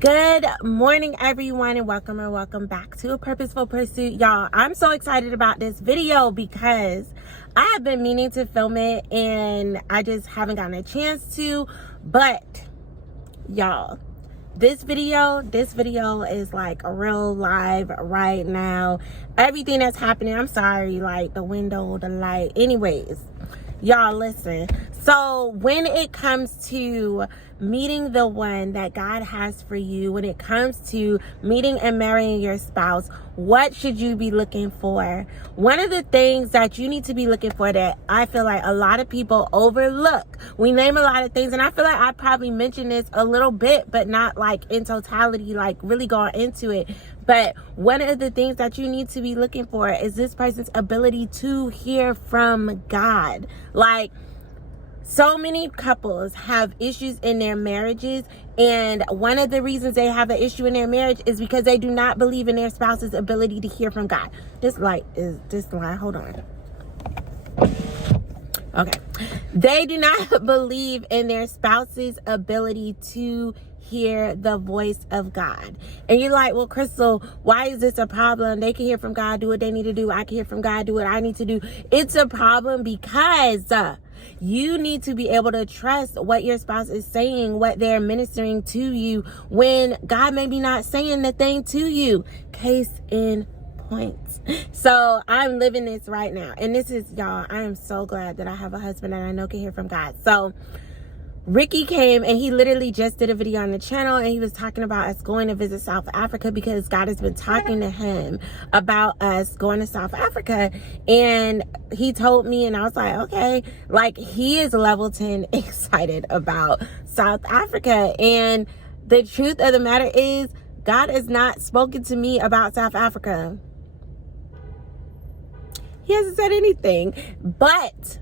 Good morning, everyone, and welcome back to A Purposeful Pursuit. Y'all, I'm so excited about this video because I have been meaning to film it and I just haven't gotten a chance to. But y'all, this video is like a real live right now. Everything that's happening, I'm sorry, like the window, the light. Anyways, y'all, listen. So when it comes to meeting the one that God has for you, when it comes to meeting and marrying your spouse, what should you be looking for? One of the things that you need to be looking for that I feel like a lot of people overlook, we name a lot of things, and I feel like I probably mentioned this a little bit, but not like in totality, like really going into it. But one of the things that you need to be looking for is this person's ability to hear from God. Like, so many couples have issues in their marriages, and one of the reasons they have an issue in their marriage is because they do not believe in their spouse's ability to hear from God. This light, hold on. Okay. They do not believe in their spouse's ability to hear the voice of God. And you're like, well, Crystal, why is this a problem? They can hear from God, do what they need to do. I can hear from God, do what I need to do. It's a problem because you need to be able to trust what your spouse is saying, what they're ministering to you, when God may be not saying the thing to you. Case in point. So I'm living this right now. And this is, y'all, I am so glad that I have a husband that I know can hear from God. So Ricky came and he literally just did a video on the channel, and he was talking about us going to visit South Africa because God has been talking to him about us going to South Africa. And he told me, and I was like, okay, like he is level 10 excited about South Africa. And the truth of the matter is, God has not spoken to me about South Africa. He hasn't said anything, but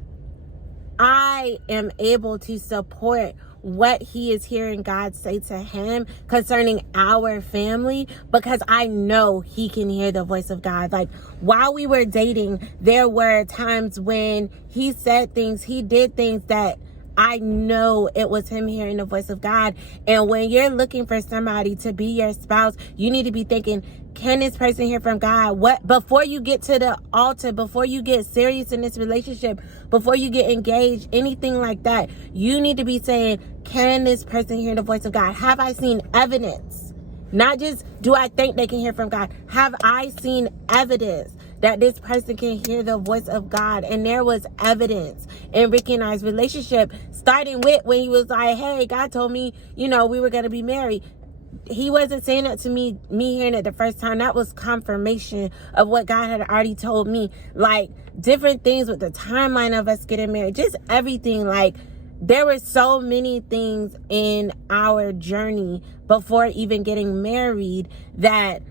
I am able to support what he is hearing God say to him concerning our family, because I know he can hear the voice of God. Like, while we were dating, there were times when he said things, he did things that I know it was him hearing the voice of God. And when you're looking for somebody to be your spouse, you need to be thinking, can this person hear from God? What, before you get to the altar, before you get serious in this relationship, before you get engaged, anything like that, you need to be saying, can this person hear the voice of God? Have I seen evidence? Not just, do I think they can hear from God? Have I seen evidence that this person can hear the voice of God? And there was evidence in Ricky and I's relationship, starting with when he was like, hey, God told me, we were going to be married. He wasn't saying that to me hearing it the first time. That was confirmation of what God had already told me. Like, different things with the timeline of us getting married, just everything. Like, there were so many things in our journey before even getting married that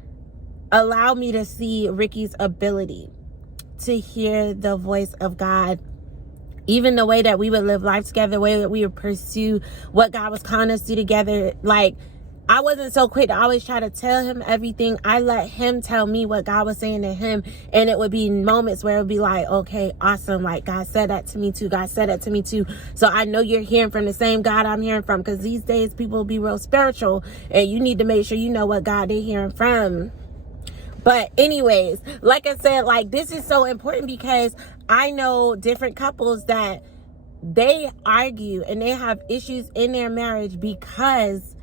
allow me to see Ricky's ability to hear the voice of God. Even the way that we would live life together, the way that we would pursue what God was calling us to together. Like, I wasn't so quick to always try to tell him everything. I let him tell me what God was saying to him. And it would be moments where it would be like, okay, awesome. Like, God said that to me too. God said that to me too. So I know you're hearing from the same God I'm hearing from. Because these days people will be real spiritual. And you need to make sure you know what God they're hearing from. But anyways, like I said, like, this is so important because I know different couples that they argue and they have issues in their marriage because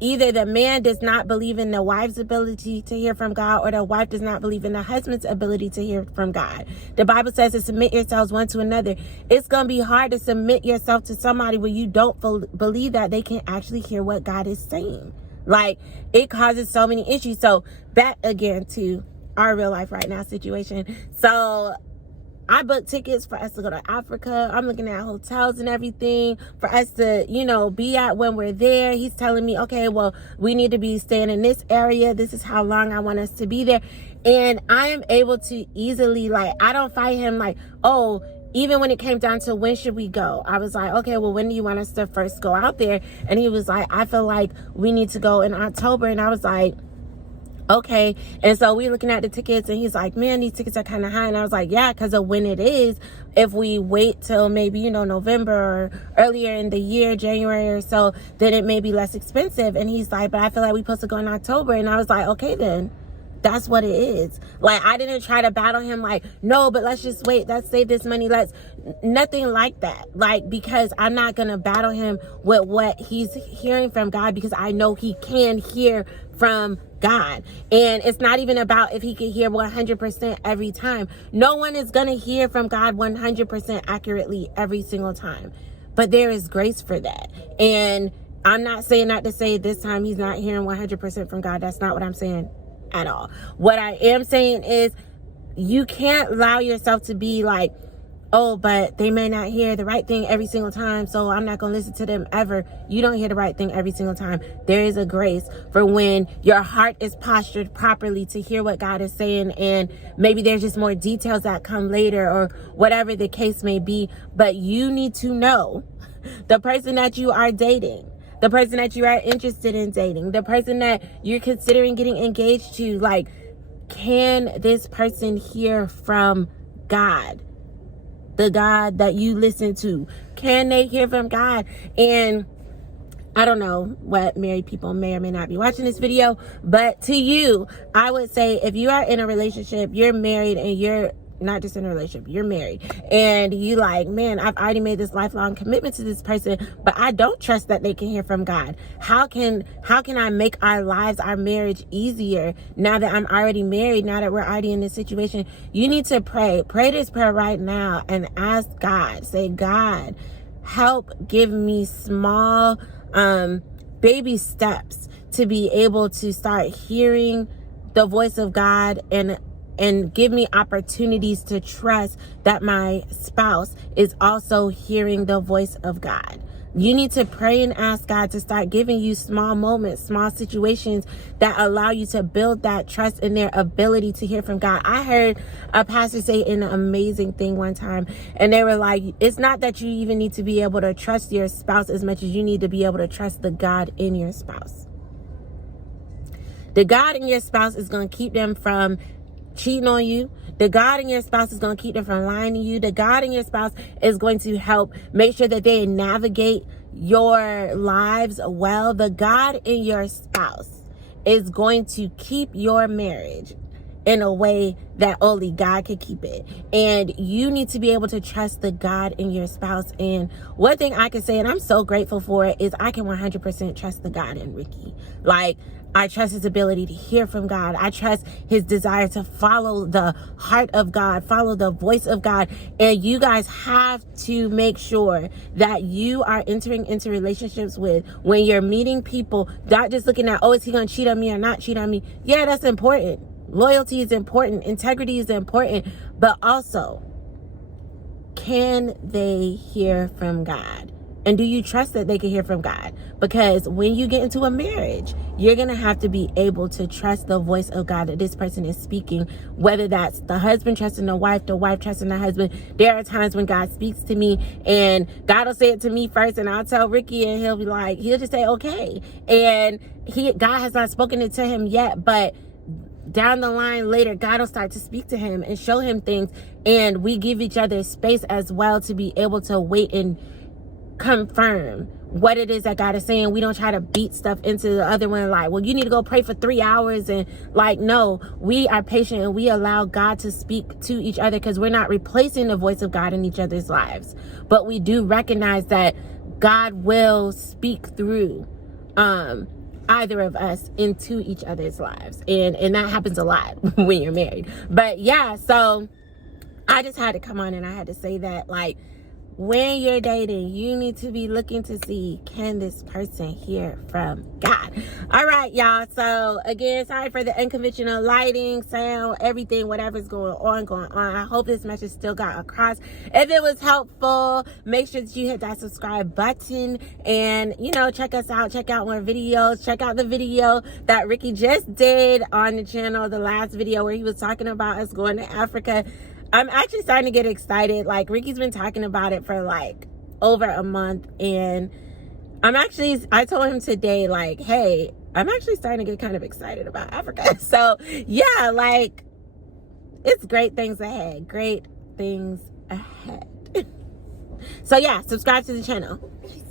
either the man does not believe in the wife's ability to hear from God, or the wife does not believe in the husband's ability to hear from God. The Bible says to submit yourselves one to another. It's going to be hard to submit yourself to somebody when you don't believe that they can actually hear what God is saying. Like, it causes so many issues. So back again to our real life right now situation. So I booked tickets for us to go to Africa. I'm looking at hotels and everything for us to, be at when we're there. He's telling me, okay, well, we need to be staying in this area. This is how long I want us to be there. And I am able to easily, like, I don't fight him like, oh, even when it came down to when should we go, I was like, okay, well, when do you want us to first go out there? And he was like, I feel like we need to go in October. And I was like, Okay. And so we looking at the tickets, and he's like, man, these tickets are kind of high. And I was like, yeah, because of when it is. If we wait till maybe, November or earlier in the year, January or so, then it may be less expensive. And he's like, but I feel like we're supposed to go in October. And I was like, okay, then. That's what it is. Like, I didn't try to battle him like, no, but let's just wait. Let's save this money. Nothing like that. Like, because I'm not going to battle him with what he's hearing from God, because I know he can hear from God. And it's not even about if he can hear 100% every time. No one is going to hear from God 100% accurately every single time. But there is grace for that. And I'm not saying that to say this time he's not hearing 100% from God. That's not what I'm saying at all. What I am saying is, you can't allow yourself to be like, oh, but they may not hear the right thing every single time, so I'm not going to listen to them ever. You don't hear the right thing every single time. There is a grace for when your heart is postured properly to hear what God is saying, and maybe there's just more details that come later, or whatever the case may be. But you need to know the person that you are dating, the person that you are interested in dating, the person that you're considering getting engaged to, like, can this person hear from God? The God that you listen to, can they hear from God? And I don't know what married people may or may not be watching this video, but to you, I would say, if you are in a relationship, you're married, and you're not just in a relationship, you're married, and you like, man, I've already made this lifelong commitment to this person, but I don't trust that they can hear from God. How can I make our lives, our marriage easier now that I'm already married, now that we're already in this situation? You need to pray this prayer right now and ask God. Say, God, help give me small baby steps to be able to start hearing the voice of God, and give me opportunities to trust that my spouse is also hearing the voice of God. You need to pray and ask God to start giving you small moments, small situations that allow you to build that trust in their ability to hear from God. I heard a pastor say an amazing thing one time, and they were like, it's not that you even need to be able to trust your spouse as much as you need to be able to trust the God in your spouse. The God in your spouse is going to keep them from cheating on you. The God in your spouse is going to keep them from lying to you. The God in your spouse is going to help make sure that they navigate your lives well. The God in your spouse is going to keep your marriage in a way that only God can keep it. And you need to be able to trust the God in your spouse. And one thing I can say, and I'm so grateful for it, is I can 100% trust the God in Ricky. Like, I trust his ability to hear from God. I trust his desire to follow the heart of God, follow the voice of God. And you guys have to make sure that you are entering into relationships with, when you're meeting people, not just looking at, oh, is he going to cheat on me or not cheat on me? Yeah, that's important. Loyalty is important. Integrity is important. But also, can they hear from God? And do you trust that they can hear from God? Because when you get into a marriage, you're going to have to be able to trust the voice of God that this person is speaking, whether that's the husband trusting the wife trusting the husband. There are times when God speaks to me, and God will say it to me first, and I'll tell Ricky, and he'll just say, okay. And God has not spoken it to him yet, but down the line later, God will start to speak to him and show him things. And we give each other space as well to be able to wait and confirm what it is that God is saying. We don't try to beat stuff into the other one, like, well, you need to go pray for 3 hours, and no, we are patient and we allow God to speak to each other, because we're not replacing the voice of God in each other's lives, but we do recognize that God will speak through either of us into each other's lives, and that happens a lot when you're married. But yeah, so I just had to come on and I had to say that, like, when you're dating, you need to be looking to see, can this person hear from God? All right, y'all. So again, sorry for the unconventional lighting, sound, everything, whatever's going on. I hope this message still got across. If it was helpful, make sure that you hit that subscribe button, and check us out. Check out more videos. Check out the video that Ricky just did on the channel, the last video where he was talking about us going to Africa. I'm actually starting to get excited. Like, Ricky's been talking about it for like over a month, and I told him today, like, hey, I'm actually starting to get kind of excited about Africa. So yeah, like, it's great things ahead. Great things ahead. So yeah, subscribe to the channel. Peace.